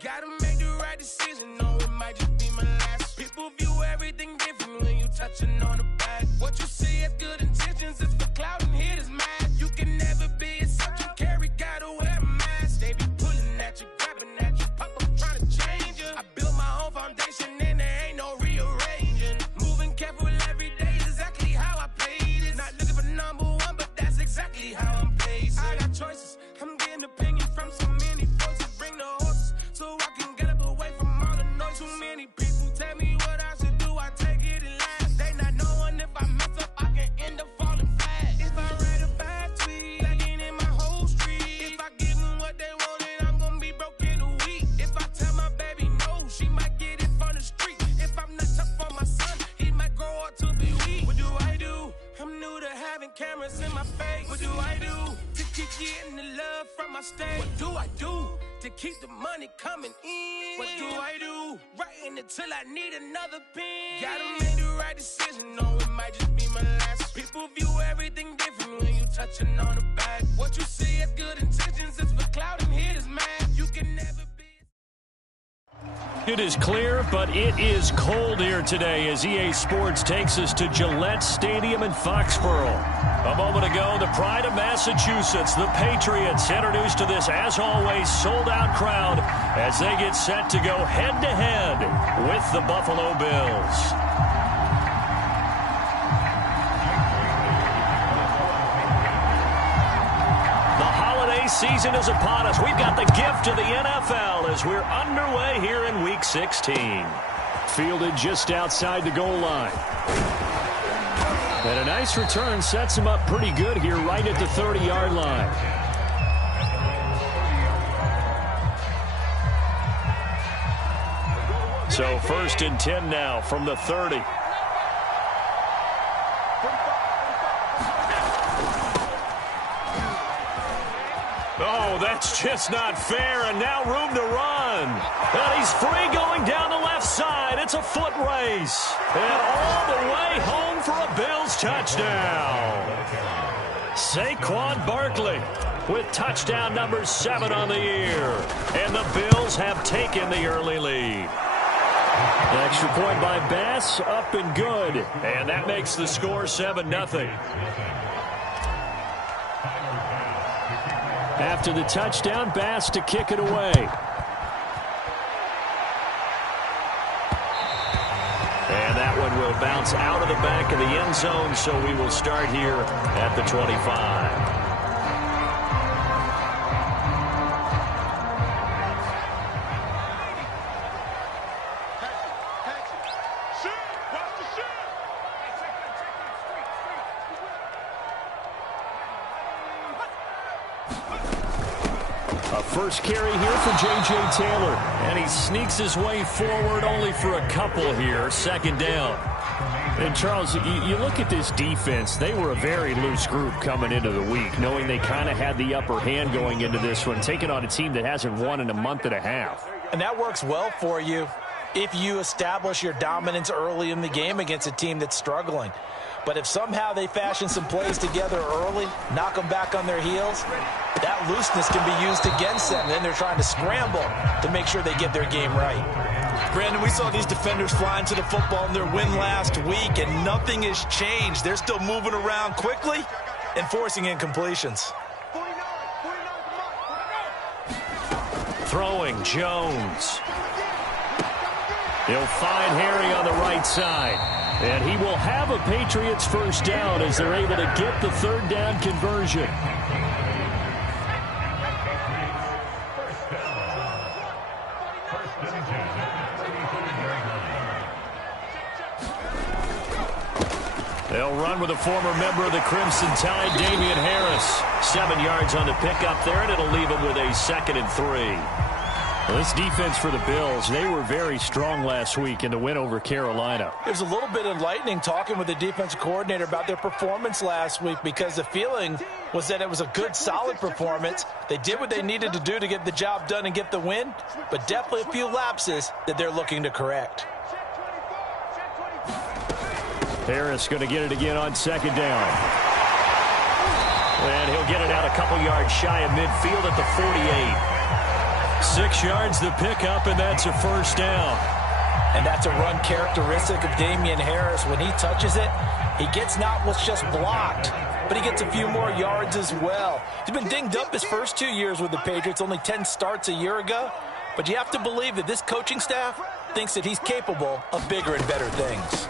Gotta make the right decision, no, it might just be my last. People view everything different when you touching on the back. What you see as good intentions is for clout and hitters mad. You can never be a subject carry, gotta wear a mask. They be pulling at you, grabbing at you, pop up trying to change you. I built my own foundation and there ain't no rearranging. Moving careful every day is exactly how I play this. Not looking for number one, but that's exactly how I'm pacing. I got choices, I'm getting opinion from so many folks to bring the horses, so I can get up away from all the noise. Too many people tell me what I should do, I take it and laugh. They not knowing if I mess up, I can end up falling flat. If I write a bad tweet, lagging in my whole street. If I give them what they want, then I'm gonna be broke in a week. If I tell my baby no, she might get it from the street. If I'm not tough for my son, he might grow up to be weak. What do I do? I'm new to having cameras in my face. What do I do to keep getting the love from my state? What do I do to keep the money coming in? What do I do? Writing until I need another pen. Gotta make the right decision, no, it might just be my last. People view everything different when you touching on the back. What you see as good intentions is for clout and hitters mad. You can never be. It is clear, but it is cold here today as EA Sports takes us to Gillette Stadium in Foxborough. A moment ago, the pride of Massachusetts, the Patriots, introduced to this, as always, sold-out crowd as they get set to go head-to-head with the Buffalo Bills. Season is upon us. We've got the gift of the NFL as we're underway here in Week 16. Fielded just outside the goal line. And a nice return sets him up pretty good here right at the 30-yard line. So 1st and 10 now from the 30. Oh, that's just not fair, and now room to run. And he's free going down the left side. It's a foot race. And all the way home for a Bills touchdown. Saquon Barkley with touchdown number 7 on the year. And the Bills have taken the early lead. An extra point by Bass, up and good. And that makes the score 7-0. After the touchdown, Bass to kick it away. And that one will bounce out of the back of the end zone, so we will start here at the 25. First carry here for J.J. Taylor. And he sneaks his way forward only for a couple here. 2nd down. And, Charles, you look at this defense. They were a very loose group coming into the week, knowing they kind of had the upper hand going into this one, taking on a team that hasn't won in a month and a half. And that works well for you if you establish your dominance early in the game against a team that's struggling. But if somehow they fashion some plays together early, knock them back on their heels, that looseness can be used against them. Then they're trying to scramble to make sure they get their game right. Brandon, we saw these defenders flying to the football in their win last week, and nothing has changed. They're still moving around quickly and forcing incompletions. Throwing Jones. He'll find Harry on the right side. And he will have a Patriots first down as they're able to get the 3rd down conversion. They'll run with a former member of the Crimson Tide, Damian Harris. 7 yards on the pickup there, and it'll leave him with a 2nd and 3. Well, this defense for the Bills, they were very strong last week in the win over Carolina. There's a little bit enlightening talking with the defensive coordinator about their performance last week, because the feeling was that it was a good, solid performance. They did what they needed to do to get the job done and get the win, but definitely a few lapses that they're looking to correct. Harris going to get it again on 2nd down. And he'll get it out a couple yards shy of midfield at the 48. 6 yards the pickup, and that's a first down. And that's a run characteristic of Damian Harris. When he touches it, he gets not what's just blocked, but he gets a few more yards as well. He's been dinged up his first 2 years with the Patriots, only 10 starts a year ago. But you have to believe that this coaching staff thinks that he's capable of bigger and better things.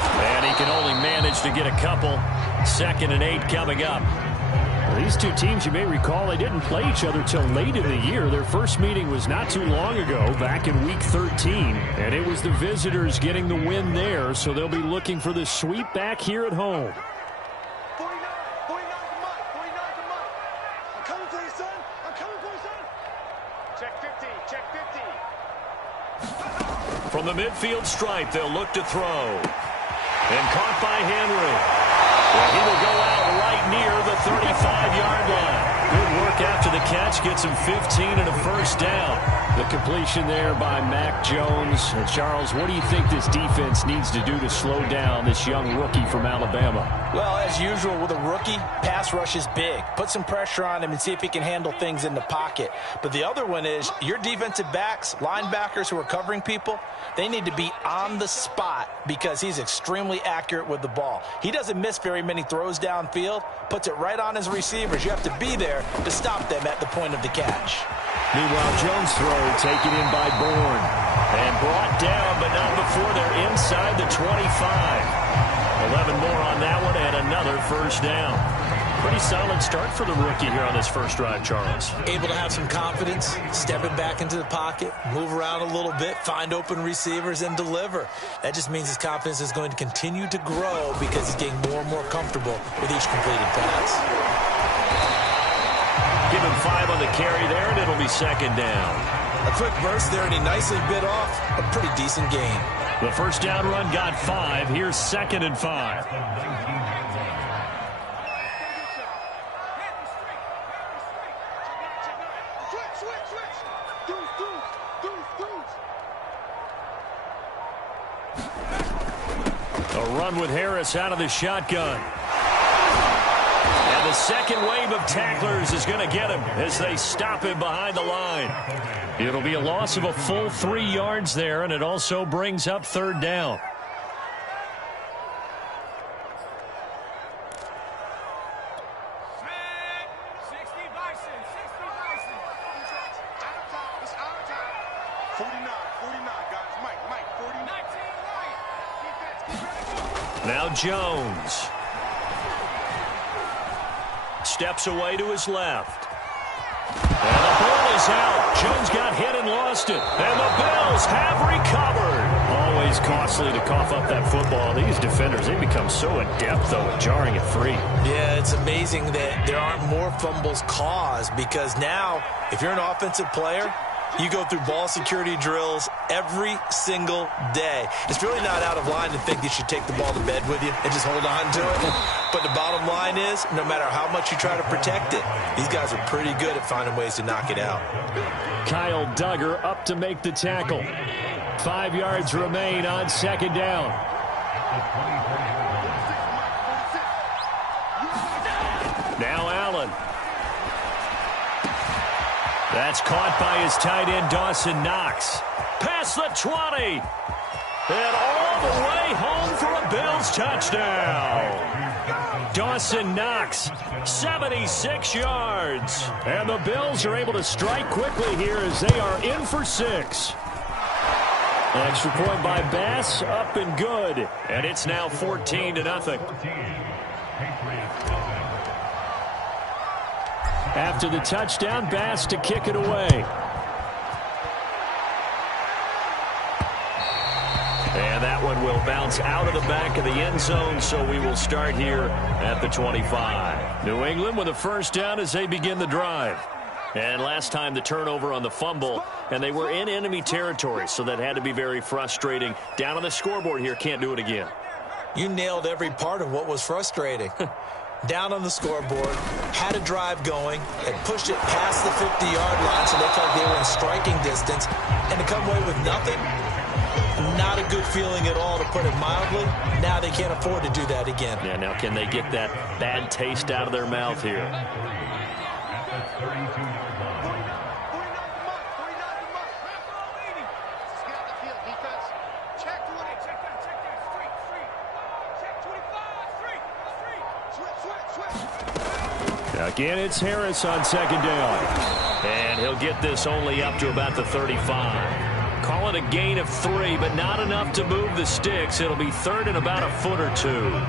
And he can only manage to get a couple. 2nd and 8 coming up. Well, these two teams, you may recall, they didn't play each other till late in the year. Their first meeting was not too long ago, back in Week 13. And it was the visitors getting the win there, so they'll be looking for the sweep back here at home. 49 to Mike. I'm coming for you, son. Check 50. From the midfield stripe, they'll look to throw. And caught by Henry. Well, he will go out right near the 35-yard line. Good work after the catch. Gets him 15 and a first down. The completion there by Mac Jones. And Charles, what do you think this defense needs to do to slow down this young rookie from Alabama? Well, as usual with a rookie, pass rush is big. Put some pressure on him and see if he can handle things in the pocket. But the other one is your defensive backs, linebackers who are covering people, they need to be on the spot because he's extremely accurate with the ball. He doesn't miss very many throws downfield, puts it right on his receivers. You have to be there to stop them at the point of the catch. Meanwhile, Jones' throw taken in by Bourne. And brought down, but not before they're inside the 25. 11 more on that one and another first down. Pretty solid start for the rookie here on this first drive, Charles. Able to have some confidence, stepping back into the pocket, move around a little bit, find open receivers, and deliver. That just means his confidence is going to continue to grow because he's getting more and more comfortable with each completed pass. Give him 5 on the carry there, and it'll be 2nd down. A quick burst there, and he nicely bit off a pretty decent gain. The first down run got 5. Here's 2nd and 5. A run with Harris out of the shotgun. And the second wave of tacklers is going to get him as they stop him behind the line. It'll be a loss of a full 3 yards there, and it also brings up 3rd down. Now Jones. Steps away to his left. And the ball is out. Jones got hit and lost it. And the Bills have recovered. Always costly to cough up that football. These defenders, they become so adept, though, at jarring it free. Yeah, it's amazing that there aren't more fumbles caused because now, if you're an offensive player, you go through ball security drills every single day. It's really not out of line to think you should take the ball to bed with you and just hold on to it. But the bottom line is, no matter how much you try to protect it, these guys are pretty good at finding ways to knock it out. Kyle Duggar up to make the tackle. 5 yards remain on 2nd down. Now Allen. That's caught by his tight end, Dawson Knox. Past the 20. And all the way home for a Bills touchdown. Dawson Knox, 76 yards. And the Bills are able to strike quickly here as they are in for 6. Extra point by Bass, up and good. And it's now 14-0. After the touchdown, Bass to kick it away. And that one will bounce out of the back of the end zone, so we will start here at the 25. New England with a first down as they begin the drive. And last time the turnover on the fumble, and they were in enemy territory, so that had to be very frustrating. Down on the scoreboard here, can't do it again. You nailed every part of what was frustrating. Down on the scoreboard, had a drive going, and pushed it past the 50-yard line so they felt they were in striking distance, and to come away with nothing, not a good feeling at all, to put it mildly. Now they can't afford to do that again. Yeah, now can they get that bad taste out of their mouth here? Again, it's Harris on second down. And he'll get this only up to about the 35. Call it a gain of 3, but not enough to move the sticks. It'll be third and about a foot or 2.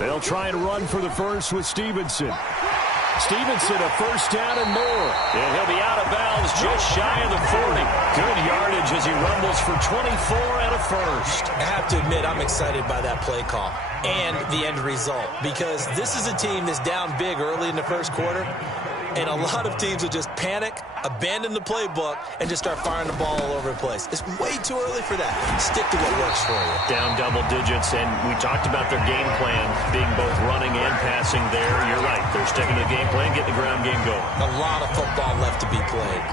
They'll try and run for the first with Stevenson. Stevenson, a first down and more. And he'll be out of bounds just shy of the 40. Good yardage as he rumbles for 24 and a first. I have to admit, I'm excited by that play call and the end result, because this is a team that's down big early in the first quarter, and a lot of teams will just panic, abandon the playbook, and just start firing the ball all over the place. It's way too early for that. Stick to what works for you. Down double digits, and we talked about their game plan being both running and passing there. You're right. They're sticking to the game plan, getting the ground game going. A lot of football left to be played.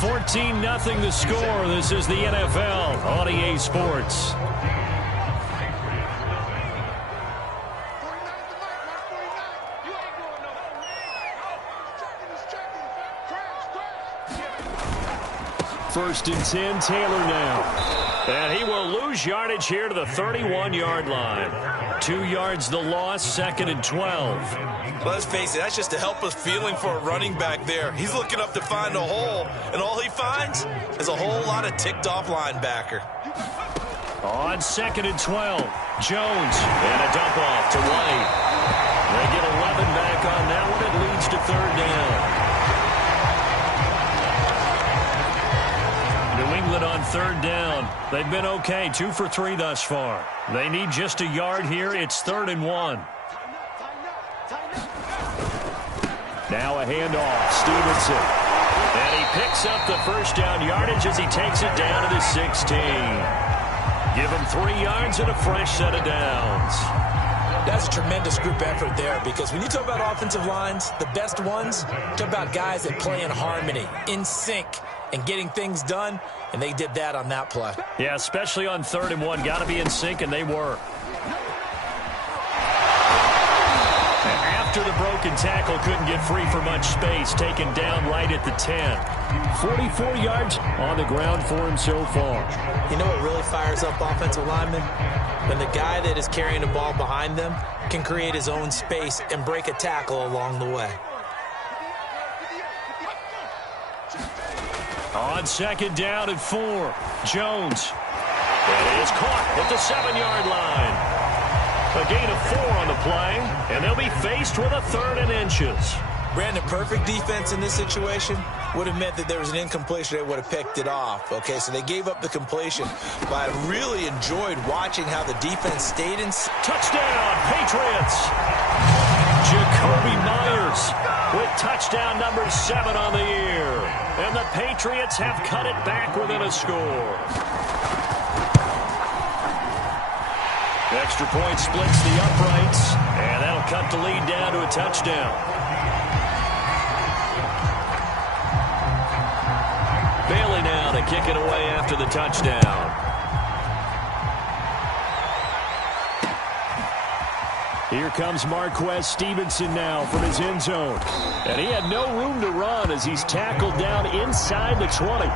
$14-0 the score. This is the NFL on EA Sports. First and 10, Taylor now. And he will lose yardage here to the 31-yard line. 2 yards the loss, second and 12. Let's face it, that's just a helpless feeling for a running back there. He's looking up to find a hole, and all he finds is a whole lot of ticked-off linebacker. On second and 12, Jones. And a dump off to White. They get 11 back on that one. It leads to third down. New England on third down. They've been okay, 2 for 3 thus far. They need just a yard here. It's 3rd and 1. Now a handoff. Stevenson. And he picks up the first down yardage as he takes it down to the 16. Give him 3 yards and a fresh set of downs. That's a tremendous group effort there, because when you talk about offensive lines, the best ones, talk about guys that play in harmony, in sync, and getting things done, and they did that on that play. Yeah, especially on 3rd and 1. Got to be in sync, and they were. And after the broken tackle, couldn't get free for much space, taken down right at the 10. 44 yards on the ground for him so far. You know what really fires up offensive linemen? When the guy that is carrying the ball behind them can create his own space and break a tackle along the way. On second down and 4, Jones. And he is caught at the 7-yard line. A gain of 4 on the play, and they'll be faced with a 3rd and inches. Brandon, perfect defense in this situation would have meant that there was an incompletion. They would have picked it off. Okay, so they gave up the completion. But I really enjoyed watching how the defense stayed in. Touchdown, Patriots. Jacoby Myers with touchdown number 7 on the year. And the Patriots have cut it back within a score. Extra point splits the uprights, and that'll cut the lead down to a touchdown. Bailey now to kick it away after the touchdown. Here comes Marquez Stevenson now from his end zone. And he had no room to run as he's tackled down inside the 20.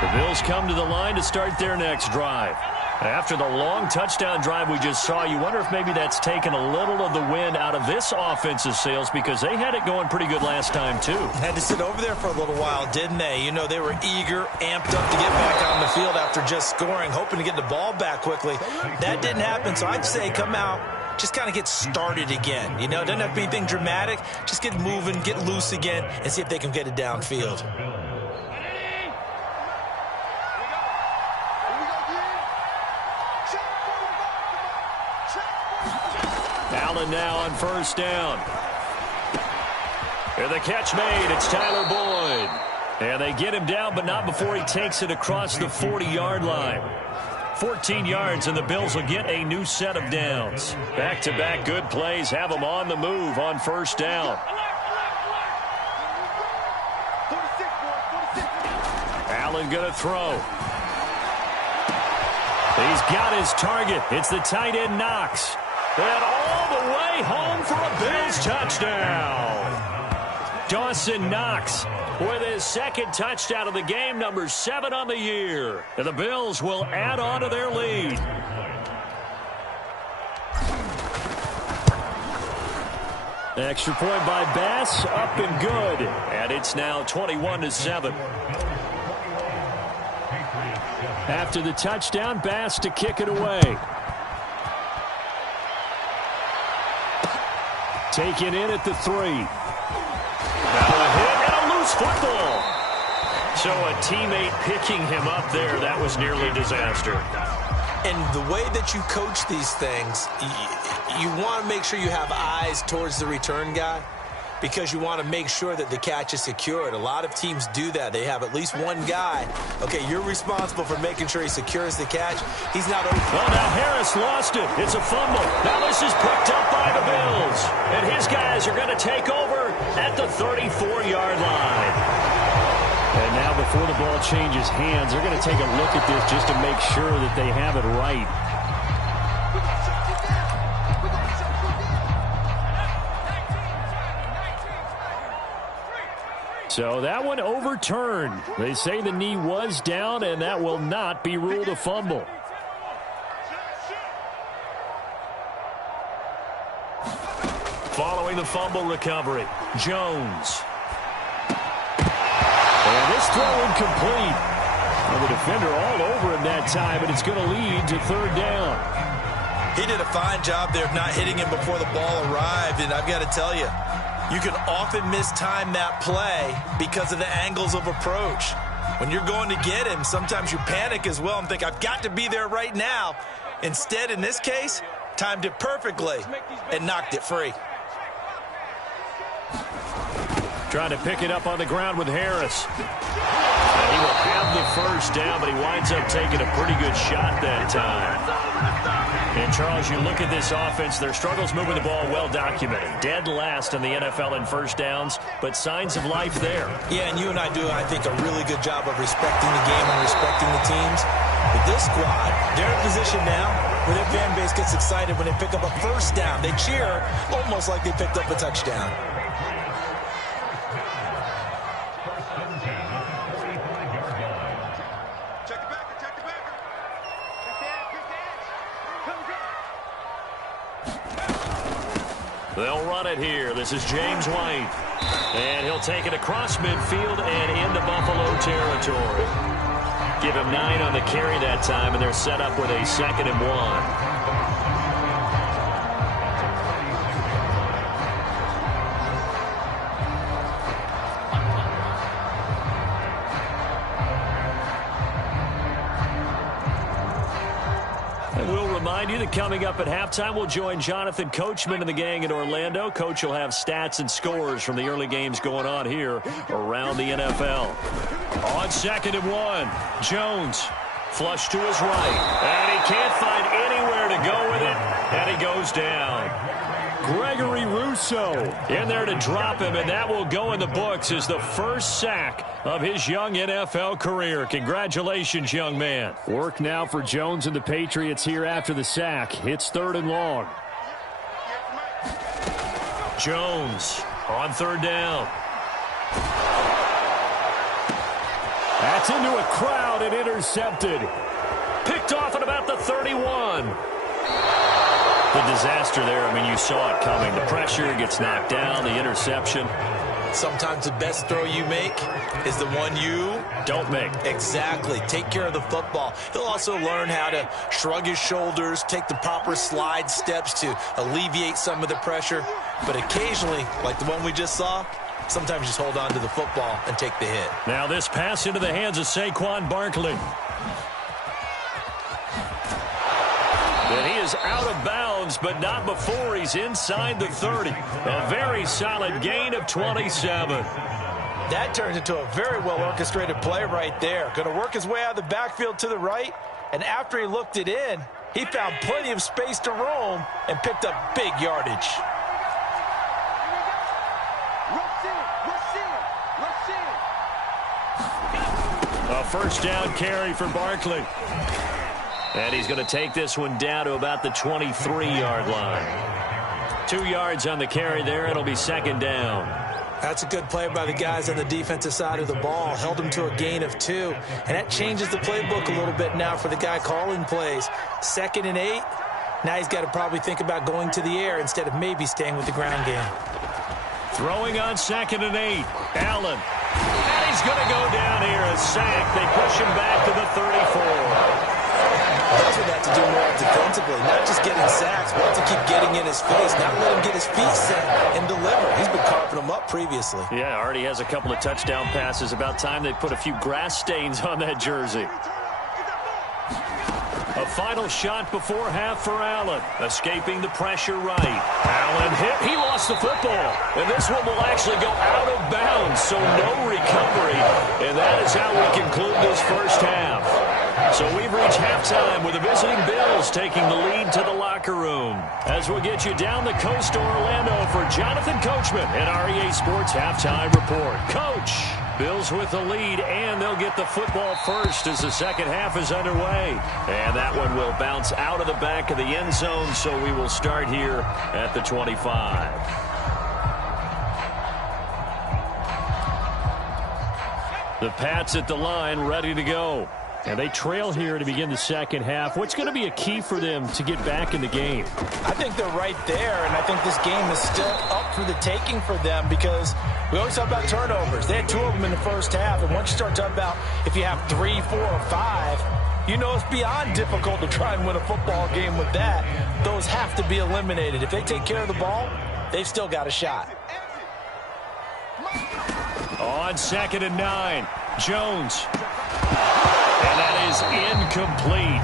The Bills come to the line to start their next drive. After the long touchdown drive we just saw, you wonder if maybe that's taken a little of the wind out of this offensive sails, because they had it going pretty good last time, too. Had to sit over there for a little while, didn't they? You know, they were eager, amped up to get back on the field after just scoring, hoping to get the ball back quickly. That didn't happen, so I'd say come out, just kind of get started again. You know, it doesn't have to be anything dramatic. Just get moving, get loose again, and see if they can get it downfield. Allen now on first down. And the catch made. It's Tyler Boyd. And they get him down, but not before he takes it across the 40-yard line. 14 yards, and the Bills will get a new set of downs. Back-to-back good plays have them on the move on first down. Allen going to throw. He's got his target. It's the tight end Knox. And all the way home for a Bills touchdown. Dawson Knox with his second touchdown of the game, number 7 on the year. And the Bills will add on to their lead. Extra point by Bass, up and good. And it's now 21-7. After the touchdown, Bass to kick it away. Taken in at the 3. Now a hit and a loose football. So a teammate picking him up there, that was nearly disaster. And the way that you coach these things, you want to make sure you have eyes towards the return guy because you want to make sure that the catch is secured. A lot of teams do that. They have at least one guy. Okay, you're responsible for making sure he secures the catch. He's not open. Well, now Harris lost it. It's a fumble. Now this is picked up by the Bills. And his guys are going to take over at the 34-yard line. And now before the ball changes hands, they're going to take a look at this just to make sure that they have it right. So that one overturned. They say the knee was down, and that will not be ruled a fumble. Following the fumble recovery, Jones. And this throw incomplete. Well, the defender all over him that time, and it's going to lead to third down. He did a fine job there of not hitting him before the ball arrived, and I've got to tell you, you can often mistime that play because of the angles of approach. When you're going to get him, sometimes you panic as well and think, I've got to be there right now. Instead, in this case, timed it perfectly and knocked it free. Trying to pick it up on the ground with Harris. And he will have the first down, but he winds up taking a pretty good shot that time. And, Charles, you look at this offense, their struggles moving the ball well documented. Dead last in the NFL in first downs, but signs of life there. Yeah, and you and I do, I think, a really good job of respecting the game and respecting the teams. But this squad, they're in position now where their fan base gets excited when they pick up a first down. They cheer almost like they picked up a touchdown. They'll run it here. This is James White. And he'll take it across midfield and into Buffalo territory. Give him 9 on the carry that time, and they're set up with a 2nd and 1. Remind you that coming up at halftime, we'll join Jonathan Coachman and the gang in Orlando. Coach will have stats and scores from the early games going on here around the NFL. On 2nd and 1, Jones flush to his right, and he can't find anywhere to go with it, and he goes down. Gregory Rousseau in there to drop him, and that will go in the books as the first sack of his young NFL career. Congratulations, young man. Work now for Jones and the Patriots here after the sack. It's 3rd and long. Jones on 3rd down. That's into a crowd and intercepted. Picked off at about the 31. The disaster there, I mean, you saw it coming. The pressure gets knocked down, the interception. Sometimes the best throw you make is the one you don't make. Exactly. Take care of the football. He'll also learn how to shrug his shoulders, take the proper slide steps to alleviate some of the pressure. But occasionally, like the one we just saw, sometimes just hold on to the football and take the hit. Now this pass into the hands of Saquon Barkley. And he is out of bounds, but not before he's inside the 30. A very solid gain of 27. That turns into a very well-orchestrated play right there. Going to work his way out of the backfield to the right, and after he looked it in, he found plenty of space to roam and picked up big yardage. A first down carry for Barkley. And he's going to take this one down to about the 23-yard line. 2 yards on the carry there. It'll be second down. That's a good play by the guys on the defensive side of the ball. Held him to a gain of 2. And that changes the playbook a little bit now for the guy calling plays. 2nd and 8. Now he's got to probably think about going to the air instead of maybe staying with the ground game. Throwing on 2nd and 8. Allen. And he's going to go down here. A sack. They push him back to the 34. That's what they have to do more defensively, not just getting sacks, but to keep getting in his face, not let him get his feet set and deliver. He's been carving them up previously. Yeah, already has a couple of touchdown passes. About time they put a few grass stains on that jersey. A final shot before half for Allen. Escaping the pressure right. Allen hit. He lost the football. And this one will actually go out of bounds, so no recovery. And that is how we conclude this first half. So we've reached halftime with the visiting Bills taking the lead to the locker room. As we'll get you down the coast to Orlando for Jonathan Coachman and REA Sports Halftime Report. Coach, Bills with the lead, and they'll get the football first as the second half is underway. And that one will bounce out of the back of the end zone, so we will start here at the 25. The Pats at the line, ready to go. And they trail here to begin the second half. What's going to be a key for them to get back in the game? I think they're right there, and I think this game is still up for the taking for them because we always talk about turnovers. They had 2 of them in the first half, and once you start talking about if you have 3, 4, or 5, you know it's beyond difficult to try and win a football game with that. Those have to be eliminated. If they take care of the ball, they've still got a shot. On 2nd and 9, Jones. And that is incomplete.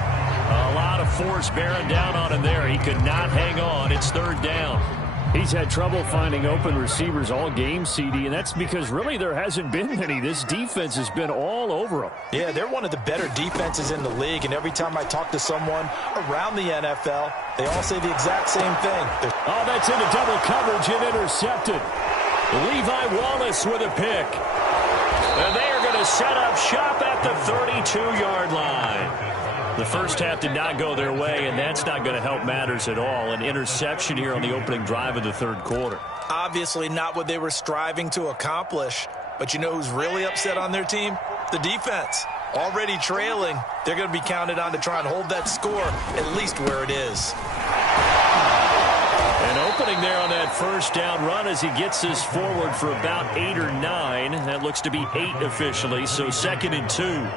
A lot of force bearing down on him there. He could not hang on. It's 3rd down. He's had trouble finding open receivers all game, CD, and that's because really there hasn't been any. This defense has been all over him. Yeah, they're one of the better defenses in the league, and every time I talk to someone around the NFL, they all say the exact same thing. Oh, that's into double coverage and intercepted. Levi Wallace with a pick. And they are going to set up shop at the 32-yard line. The first half did not go their way, and that's not going to help matters at all. An interception here on the opening drive of the 3rd quarter. Obviously not what they were striving to accomplish. But you know who's really upset on their team? The defense. Already trailing, they're going to be counted on to try and hold that score at least where it is. An opening there on that first down run as he gets this forward for about 8 or 9. That looks to be 8 officially, so 2nd and 2.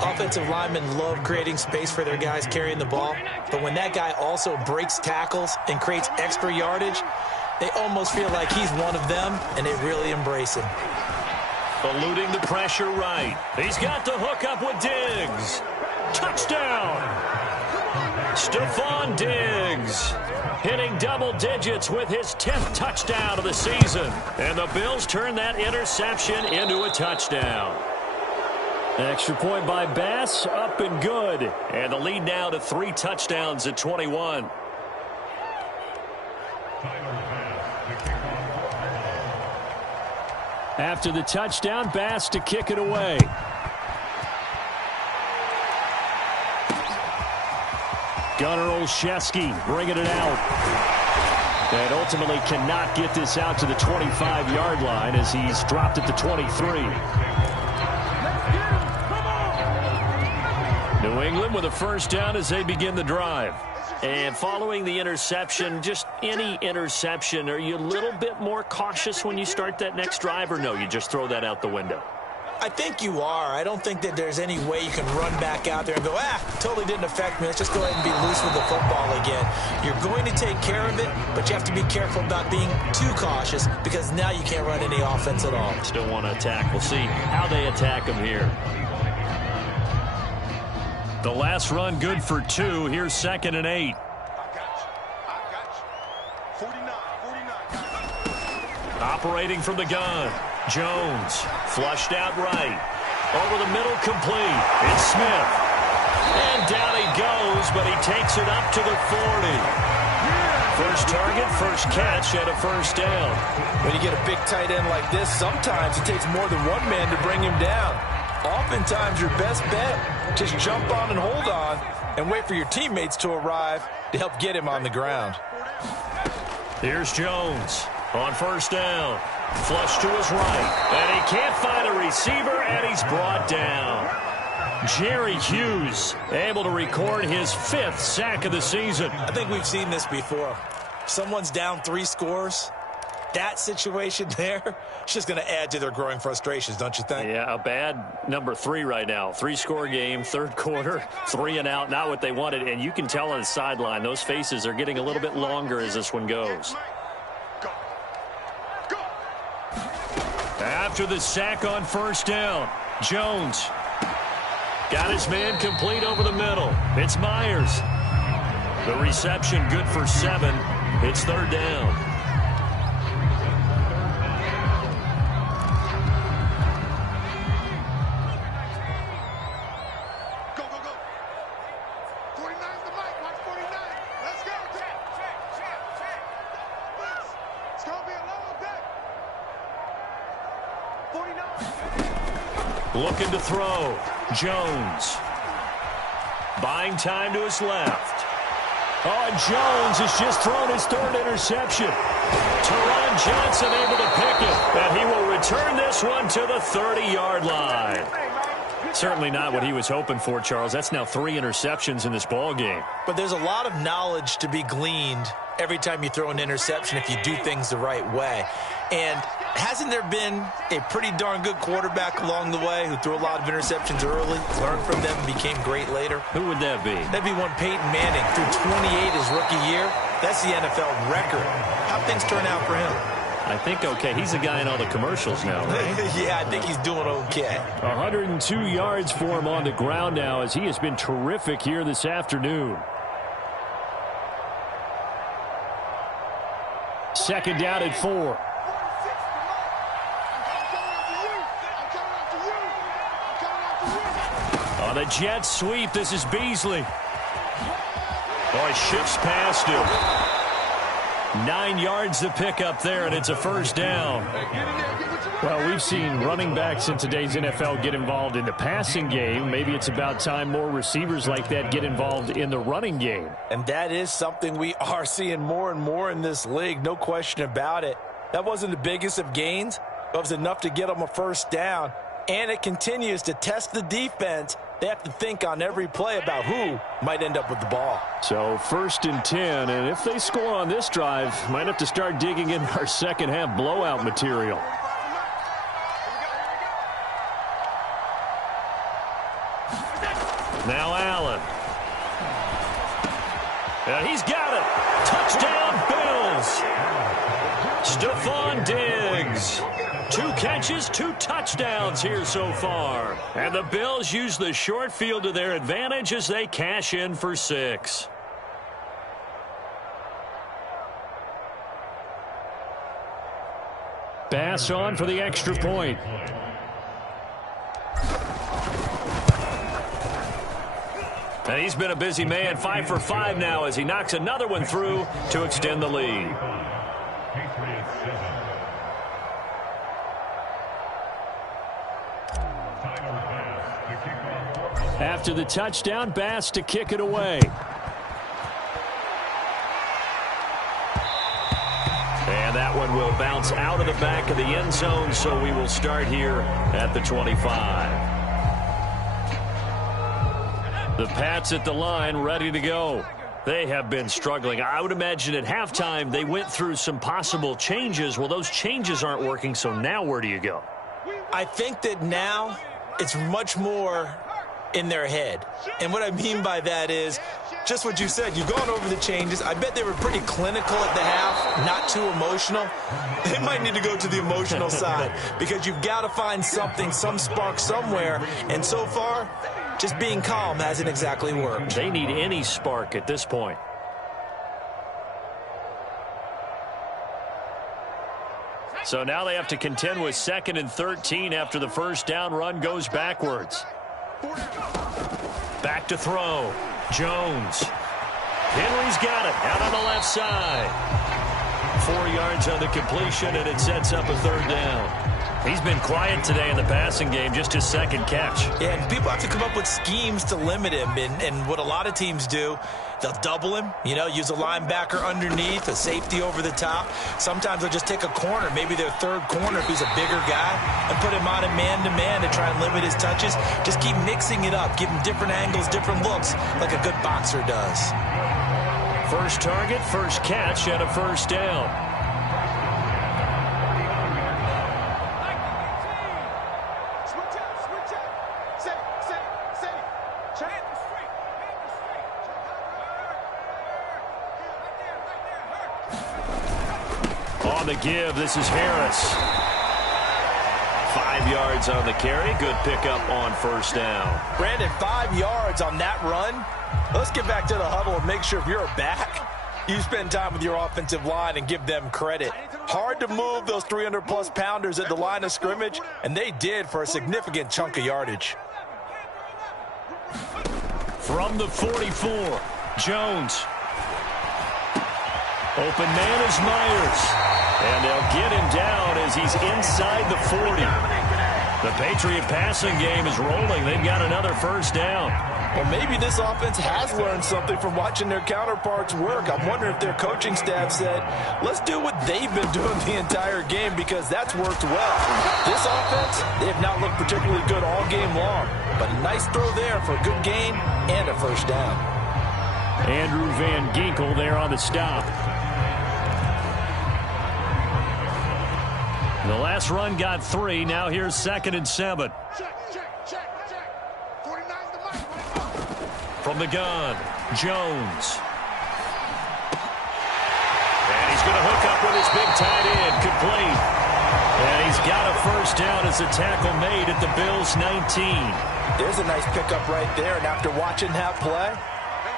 Offensive linemen love creating space for their guys carrying the ball, but when that guy also breaks tackles and creates extra yardage, they almost feel like he's one of them, and they really embrace him. Eluding the pressure right. He's got the hook up with Diggs. Touchdown! Stephon Diggs hitting double digits with his 10th touchdown of the season. And the Bills turn that interception into a touchdown. Extra point by Bass, up and good. And the lead now to 3 touchdowns at 21. After the touchdown, Bass to kick it away. Gunnar Olszewski bringing it out. And ultimately cannot get this out to the 25-yard line as he's dropped at the 23. New England with a first down as they begin the drive. And following the interception, just any interception, are you a little bit more cautious when you start that next drive, or no, you just throw that out the window? I think you are. I don't think that there's any way you can run back out there and go, totally didn't affect me. Let's just go ahead and be loose with the football again. You're going to take care of it, but you have to be careful about being too cautious because now you can't run any offense at all. Still want to attack. We'll see how they attack them here. The last run good for 2. Here's 2nd and 8. 49. Operating from the gun. Jones flushed out right. Over the middle, complete. It's Smith. And down he goes, but he takes it up to the 40. First target, first catch, and a first down. When you get a big tight end like this, sometimes it takes more than one man to bring him down. Oftentimes, your best bet, just jump on and hold on and wait for your teammates to arrive to help get him on the ground. Here's Jones on first down. Flush to his right. And he can't find a receiver, and he's brought down. Jerry Hughes able to record his 5th sack of the season. I think we've seen this before. Someone's down 3 scores. That situation there, it's just going to add to their growing frustrations, don't you think? Yeah, a bad number 3 right now. 3-score game, 3rd quarter, 3 and out, not what they wanted. And you can tell on the sideline, those faces are getting a little bit longer as this one goes. After the sack on first down, Jones got his man complete over the middle. It's Myers. The reception good for 7. It's 3rd down. Looking to throw. Jones. Buying time to his left. Oh, and Jones has just thrown his 3rd interception. Teron Johnson able to pick it. And he will return this one to the 30-yard line. Certainly not what he was hoping for, Charles. That's now 3 interceptions in this ball game. But there's a lot of knowledge to be gleaned every time you throw an interception if you do things the right way. And hasn't there been a pretty darn good quarterback along the way who threw a lot of interceptions early, learned from them, and became great later? Who would that be? That'd be one Peyton Manning. Threw 28 his rookie year. That's the NFL record. How'd things turn out for him? I think okay. He's the guy in all the commercials now, right? Yeah, I think he's doing okay. 102 yards for him on the ground now as he has been terrific here this afternoon. 2nd down and 4. On a jet sweep, this is Beasley. Oh, he shifts past him. 9 yards to pick up there, and it's a 1st down. Well, we've seen running backs in today's NFL get involved in the passing game. Maybe it's about time more receivers like that get involved in the running game. And that is something we are seeing more and more in this league, no question about it. That wasn't the biggest of gains, but it was enough to get them a 1st down. And it continues to test the defense. They have to think on every play about who might end up with the ball. So 1st and 10, and if they score on this drive, might have to start digging in our second half blowout material. Now Allen. And he's got it. Touchdown Bills. Stephon Diggs. 2 catches, 2 touchdowns here so far. And the Bills use the short field to their advantage as they cash in for 6. Bass on for the extra point. And he's been a busy man, 5 for 5 now as he knocks another one through to extend the lead. After the touchdown, Bass to kick it away. And that one will bounce out of the back of the end zone, so we will start here at the 25. The Pats at the line, ready to go. They have been struggling. I would imagine at halftime they went through some possible changes. Well, those changes aren't working, so now where do you go? I think that now it's much more in their head. And what I mean by that is just what you said. You've gone over the changes. I bet they were pretty clinical at the half, not too emotional. They might need to go to the emotional side because you've got to find something, some spark somewhere. And so far, just being calm hasn't exactly worked. They need any spark at this point. So now they have to contend with 2nd and 13 after the 1st down run goes backwards. Back to throw. Jones. Henry's got it out on the left side. 4 yards on the completion, and it sets up a third down. He's been quiet today in the passing game, just his second catch. Yeah, and people have to come up with schemes to limit him. And what a lot of teams do, they'll double him, use a linebacker underneath, a safety over the top. Sometimes they'll just take a corner, maybe their third corner if he's a bigger guy, and put him on a man-to-man to try and limit his touches. Just keep mixing it up, give him different angles, different looks, like a good boxer does. First target, first catch, and a first down. On the give, this is Harris. 5 yards on the carry. Good pickup on first down. Brandon, 5 yards on that run. Let's get back to the huddle and make sure if you're a back, you spend time with your offensive line and give them credit. Hard to move those 300-plus pounders at the line of scrimmage, and they did for a significant chunk of yardage. From the 44, Jones. Open man is Myers. And they'll get him down as he's inside the 40. The Patriot passing game is rolling. They've got another first down. Well, maybe this offense has learned something from watching their counterparts work. I'm wondering if their coaching staff said, let's do what they've been doing the entire game because that's worked well. This offense, they have not looked particularly good all game long. But a nice throw there for a good gain and a first down. Andrew Van Ginkel there on the stop. The last run got 3. Now here's 2nd and 7. Check. 49's the mic. From the gun, Jones. And he's going to hook up with his big tight end. Complete. And he's got a first down as a tackle made at the Bills' 19. There's a nice pickup right there. And after watching that play,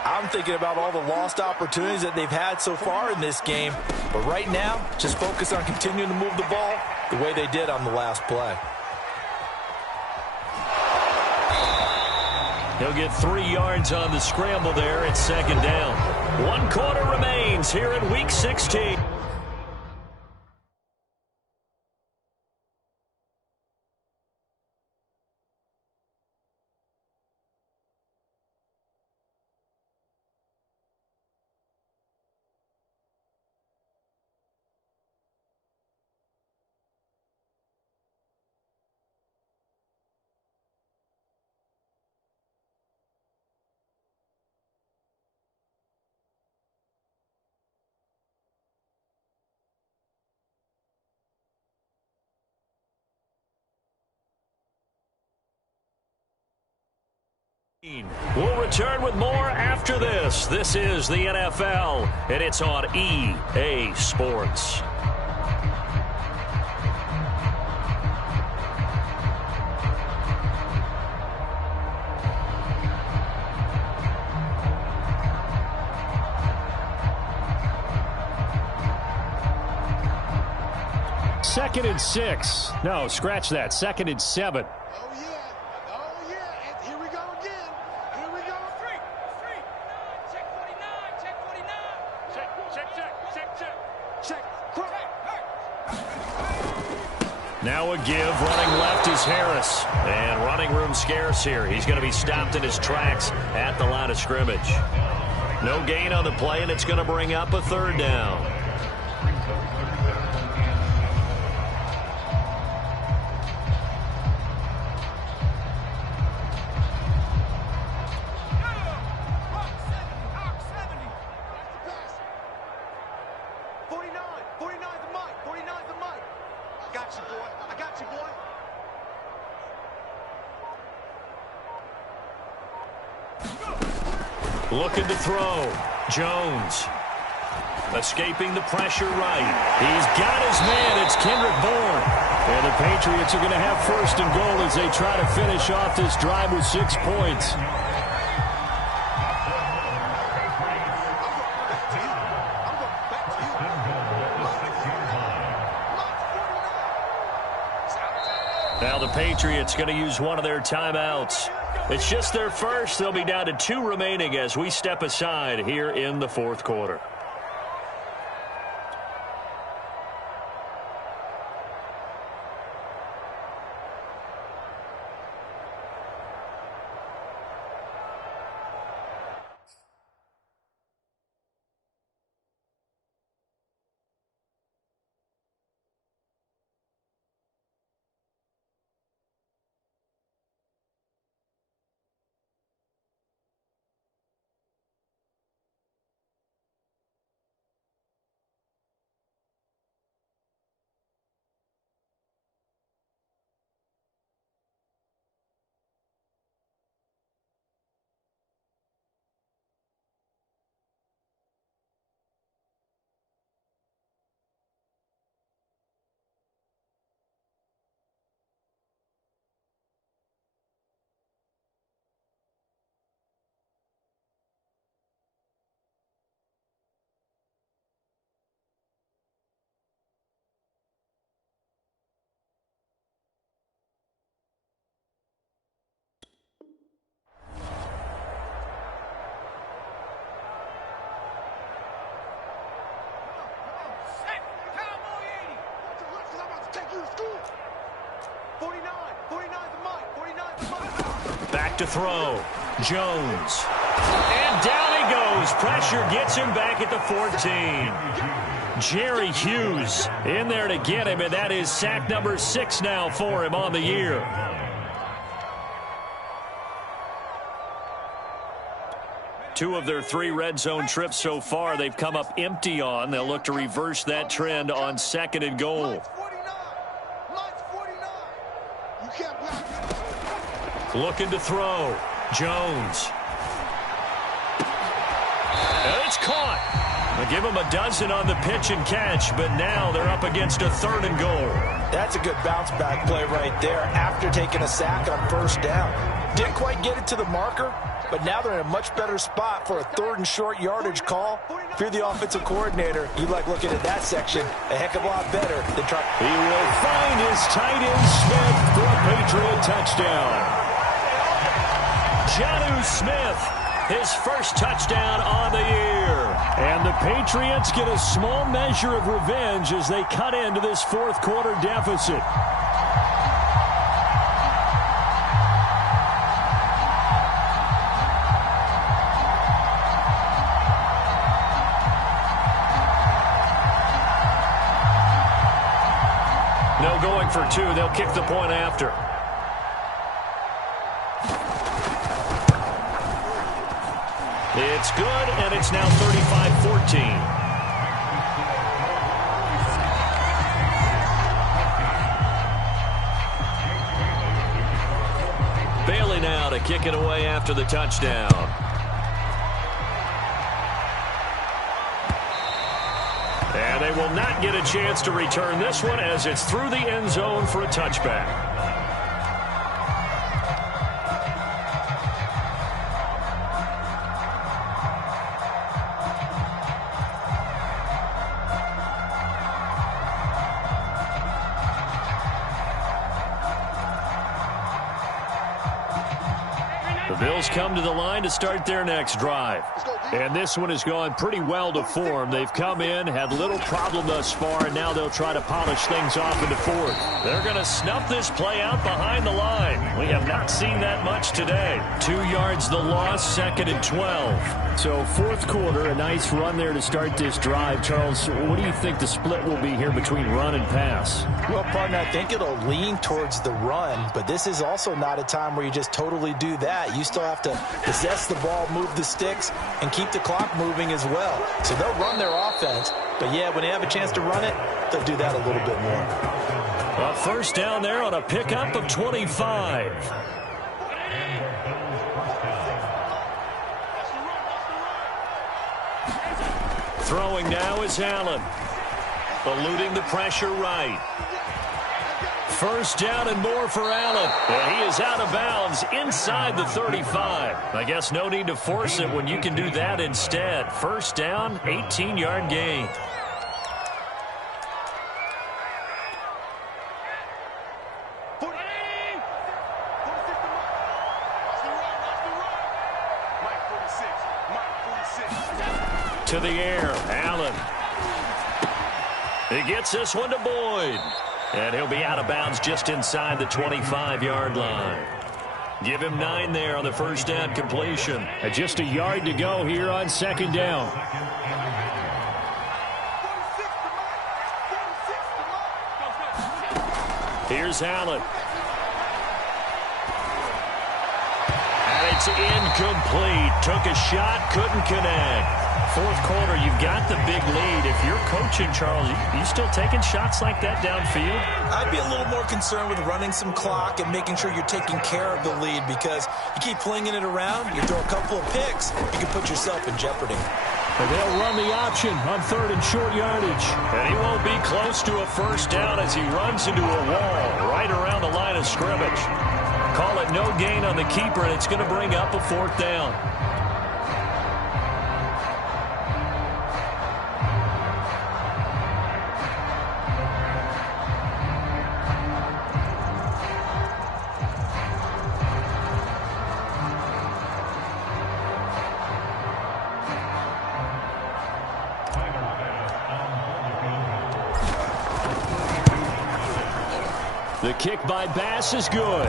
I'm thinking about all the lost opportunities that they've had so far in this game. But right now, just focus on continuing to move the ball the way they did on the last play. He'll get 3 yards on the scramble there at 2nd down. 1 quarter remains here in Week 16. We'll return with more after this. This is the NFL, and it's on EA Sports. Second and 6. No, scratch that. 2nd and 7. Oh, yeah. And here we go again. Here we go. Three. Check 49. Check. Now a give. Running left is Harris. And running room scarce here. He's going to be stopped in his tracks at the line of scrimmage. No gain on the play, and it's going to bring up a third down. Looking to throw. Jones. Escaping the pressure right. He's got his man. It's Kendrick Bourne. And the Patriots are going to have 1st and goal as they try to finish off this drive with 6 points. Now the Patriots going to use one of their timeouts. It's just their first. They'll be down to 2 remaining as we step aside here in the 4th quarter. 49 the mic. 49 the mic. Back to throw. Jones. And down he goes. Pressure gets him back at the 14. Jerry Hughes in there to get him, and that is sack number 6 now for him on the year. Two of their 3 red zone trips so far they've come up empty on. They'll look to reverse that trend on 2nd and goal. Mike's 49. You can't block it. Looking to throw. Jones. And it's caught. They'll give him a dozen on the pitch and catch, but now they're up against a 3rd and goal. That's a good bounce back play right there after taking a sack on 1st down. Didn't quite get it to the marker, but now they're in a much better spot for a 3rd and short yardage call. If you're the offensive coordinator, you like looking at that section a heck of a lot better than trying. He will find his tight end Smith for a Patriot touchdown. Jonnu Smith, his first touchdown on the year. And the Patriots get a small measure of revenge as they cut into this 4th quarter deficit. No going for 2. They'll kick the point after. It's good, and it's now 35-14. Bailey now to kick it away after the touchdown. And they will not get a chance to return this one as it's through the end zone for a touchback. The Bills come to the line to start their next drive. And this one has gone pretty well to form. They've come in, had little problem thus far, and now they'll try to polish things off into 4th. They're going to snuff this play out behind the line. We have not seen that much today. 2 yards the loss, 2nd and 12. So 4th quarter, a nice run there to start this drive. Charles, what do you think the split will be here between run and pass? Well, partner, I think it'll lean towards the run, but this is also not a time where you just totally do that. You still have to possess the ball, move the sticks, and keep the clock moving as well. So they'll run their offense, but yeah, when they have a chance to run it, they'll do that a little bit more. A 1st down there on a pickup of 25. Throwing now is Allen. Eluding the pressure right. 1st down and more for Allen. And he is out of bounds inside the 35. I guess no need to force it when you can do that instead. 1st down, 18-yard gain. To the air, Allen. He gets this one to Boyd. And he'll be out of bounds just inside the 25-yard line. Give him 9 there on the 1st down completion. And just a yard to go here on 2nd down. Here's Allen. And it's incomplete. Took a shot, couldn't connect. 4th quarter, you've got the big lead. If you're coaching, Charles, you still taking shots like that downfield? I'd be a little more concerned with running some clock and making sure you're taking care of the lead, because you keep flinging it around, you throw a couple of picks, you can put yourself in jeopardy. And they'll run the option on 3rd and short yardage. And he won't be close to a 1st down as he runs into a wall right around the line of scrimmage. Call it no gain on the keeper, and it's going to bring up a 4th down. The kick by Bass is good.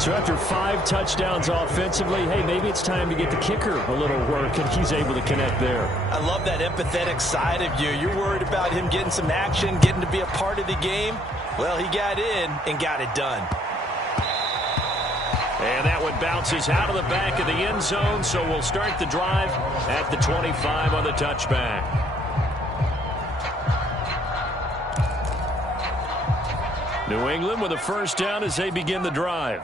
So after 5 touchdowns offensively, hey, maybe it's time to get the kicker a little work, and he's able to connect there. I love that empathetic side of you. You're worried about him getting some action, getting to be a part of the game. Well, he got in and got it done. And that one bounces out of the back of the end zone, so we'll start the drive at the 25 on the touchback. New England with a first down as they begin the drive.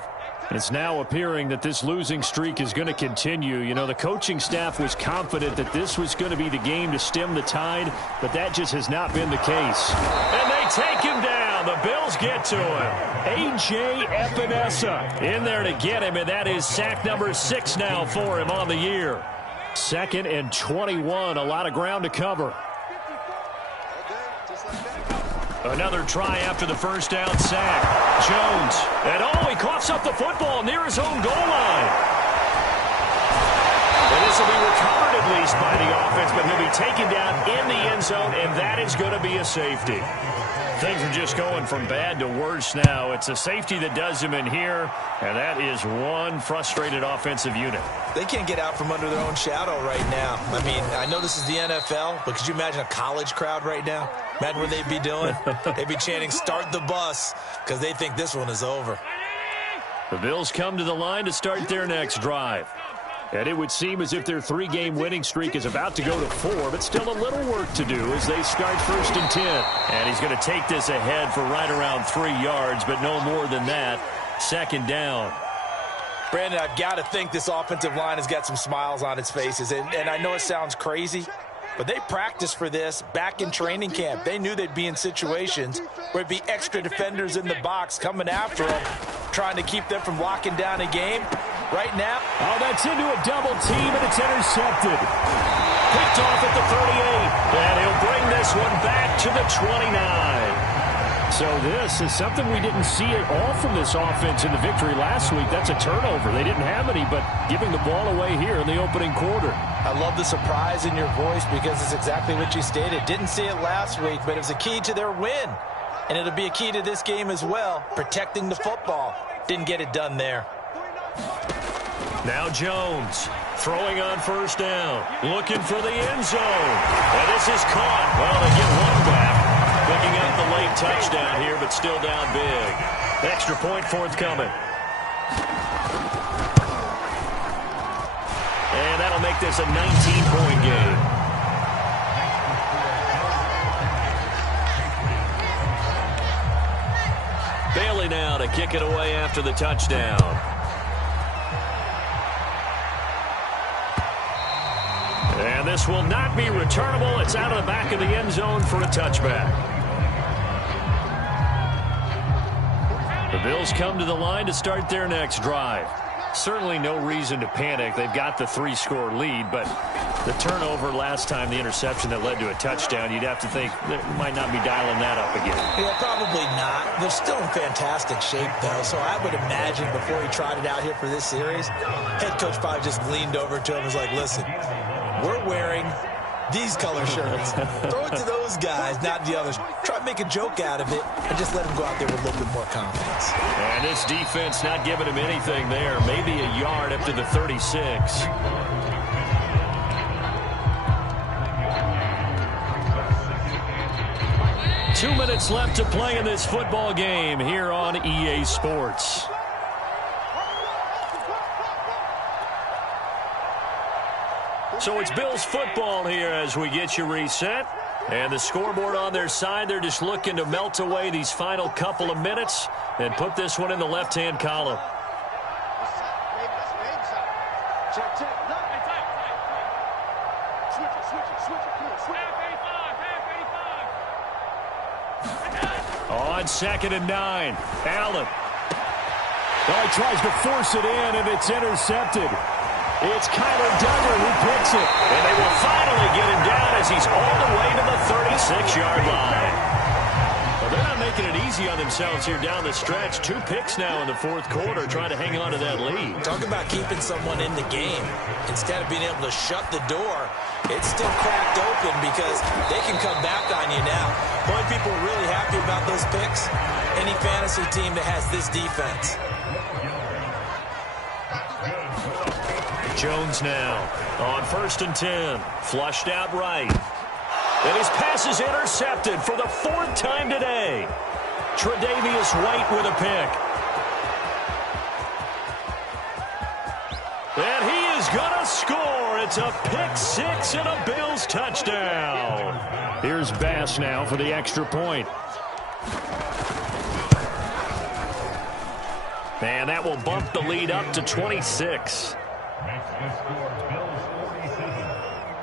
And it's now appearing that this losing streak is going to continue. You know, the coaching staff was confident that this was going to be the game to stem the tide, but that just has not been the case. And they take him down. The Bills get to him. A.J. Epinesa in there to get him, and that is sack number 6 now for him on the year. 2nd and 21, a lot of ground to cover. Another try after the first down sack. Jones. And he coughs up the football near his own goal line. And this will be recovered at least by the offense, but he'll be taken down in the end zone, and that is going to be a safety. Things are just going from bad to worse now. It's a safety that does him in here, and that is one frustrated offensive unit. They can't get out from under their own shadow right now. I mean, I know this is the NFL, but could you imagine a college crowd right now? Imagine what they'd be doing. They'd be chanting, "Start the bus," because they think this one is over. The Bills come to the line to start their next drive. And it would seem as if their 3-game winning streak is about to go to 4, but still a little work to do as they start 1st and 10. And he's going to take this ahead for right around 3 yards, but no more than that. 2nd down. Brandon, I've got to think this offensive line has got some smiles on its faces. And I know it sounds crazy, but they practiced for this back in training camp. They knew they'd be in situations where it'd be extra defenders in the box coming after them, trying to keep them from locking down a game. Right now. Oh, that's into a double team, and it's intercepted. Picked off at the 38. And he'll bring this one back to the 29. So this is something we didn't see at all from this offense in the victory last week. That's a turnover. They didn't have any, but giving the ball away here in the opening quarter. I love the surprise in your voice because it's exactly what you stated. Didn't see it last week, but it was a key to their win. And it'll be a key to this game as well, protecting the football. Didn't get it done there. Now Jones throwing on 1st down, looking for the end zone. And this is caught. Well, they get one back. Picking up the late touchdown here, but still down big. Extra point forthcoming. And that'll make this a 19-point game. Bailey now to kick it away after the touchdown. And this will not be returnable. It's out of the back of the end zone for a touchback. The Bills come to the line to start their next drive. Certainly no reason to panic. They've got the 3-score lead, but the turnover last time, the interception that led to a touchdown, you'd have to think they might not be dialing that up again. Yeah, probably not. They're still in fantastic shape, though, so I would imagine before he tried it out here for this series, head coach probably just leaned over to him and was like, listen, we're wearing these color shirts. Throw it to those guys, not the others. Try to make a joke out of it and just let them go out there with a little bit more confidence. And this defense not giving him anything there. Maybe a yard up to the 36. Two minutes left to play in this football game here on EA Sports. So it's Bills football here as we get you reset. And the scoreboard on their side, they're just looking to melt away these final couple of minutes and put this one in the left-hand column. On 2nd and 9, Allen. Well, he tries to force it in, and it's intercepted. It's Kyler Duggar who picks it. And they will finally get him down as he's all the way to the 36-yard line. Well, they're not making it easy on themselves here down the stretch. 2 picks now in the 4th quarter trying to hang on to that lead. Talk about keeping someone in the game. Instead of being able to shut the door, it's still cracked open because they can come back on you now. The only people really happy about those picks, any fantasy team that has this defense. Jones now on 1st and 10. Flushed out right. And his pass is intercepted for the 4th time today. Tre'Davious White with a pick. And he is going to score. It's a pick 6 and a Bills touchdown. Here's Bass now for the extra point. And that will bump the lead up to 26. Makes the score Bills 47,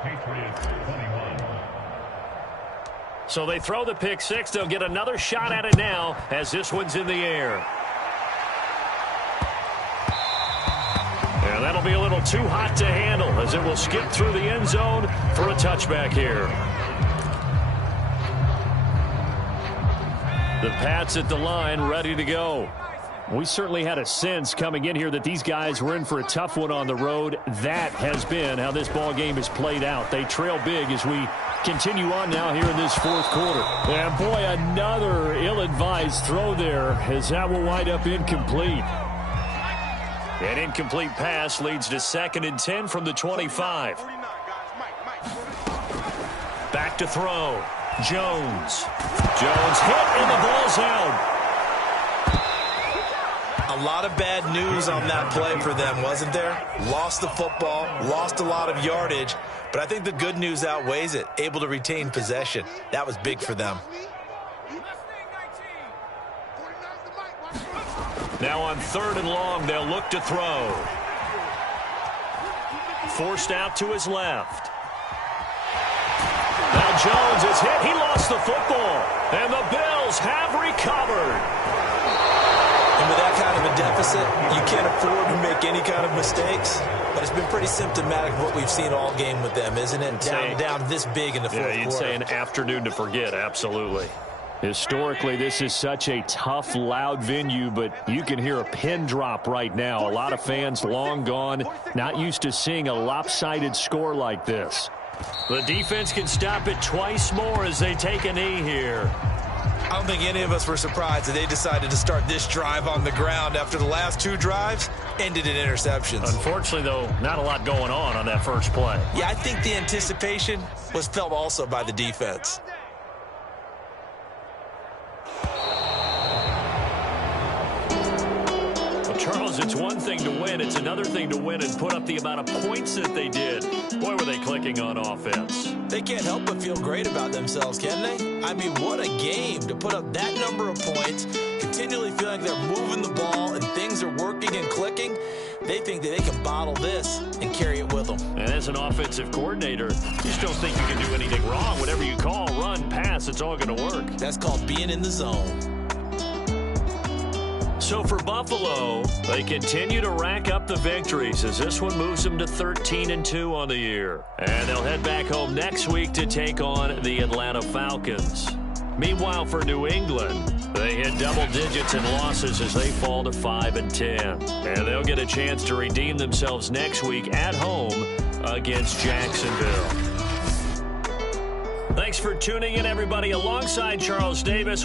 Patriots 21. So they throw the pick 6. They'll get another shot at it now as this one's in the air. And that'll be a little too hot to handle as it will skip through the end zone for a touchback here. The Pats at the line ready to go. We certainly had a sense coming in here that these guys were in for a tough one on the road. That has been how this ball game has played out. They trail big as we continue on now here in this 4th quarter. And boy, another ill-advised throw there as that will wind up incomplete. An incomplete pass leads to 2nd and 10 from the 25. Back to throw. Jones. Jones hit and the ball's out. A lot of bad news on that play for them, wasn't there? Lost the football, lost a lot of yardage, but I think the good news outweighs it. Able to retain possession. That was big for them. Now on 3rd and long, they'll look to throw. Forced out to his left. Now Jones is hit. He lost the football. And the Bills have recovered. And with that kind of a deficit, you can't afford to make any kind of mistakes. But it's been pretty symptomatic of what we've seen all game with them, isn't it? Down this big in the 4th quarter. Yeah, you'd say an afternoon to forget, absolutely. Historically, this is such a tough, loud venue, but you can hear a pin drop right now. A lot of fans long gone, not used to seeing a lopsided score like this. The defense can stop it twice more as they take a knee here. I don't think any of us were surprised that they decided to start this drive on the ground after the last 2 drives ended in interceptions. Unfortunately, though, not a lot going on that first play. Yeah, I think the anticipation was felt also by the defense. Charles, it's one thing to win. It's another thing to win and put up the amount of points that they did. Boy, were they clicking on offense. They can't help but feel great about themselves, can they? I mean, what a game to put up that number of points, continually feeling like they're moving the ball and things are working and clicking. They think that they can bottle this and carry it with them. And as an offensive coordinator, you just don't think you can do anything wrong. Whatever you call, run, pass, it's all going to work. That's called being in the zone. So for Buffalo, they continue to rack up the victories as this one moves them to 13-2 on the year. And they'll head back home next week to take on the Atlanta Falcons. Meanwhile, for New England, they hit double digits in losses as they fall to 5-10. And they'll get a chance to redeem themselves next week at home against Jacksonville. Thanks for tuning in, everybody. Alongside Charles Davis,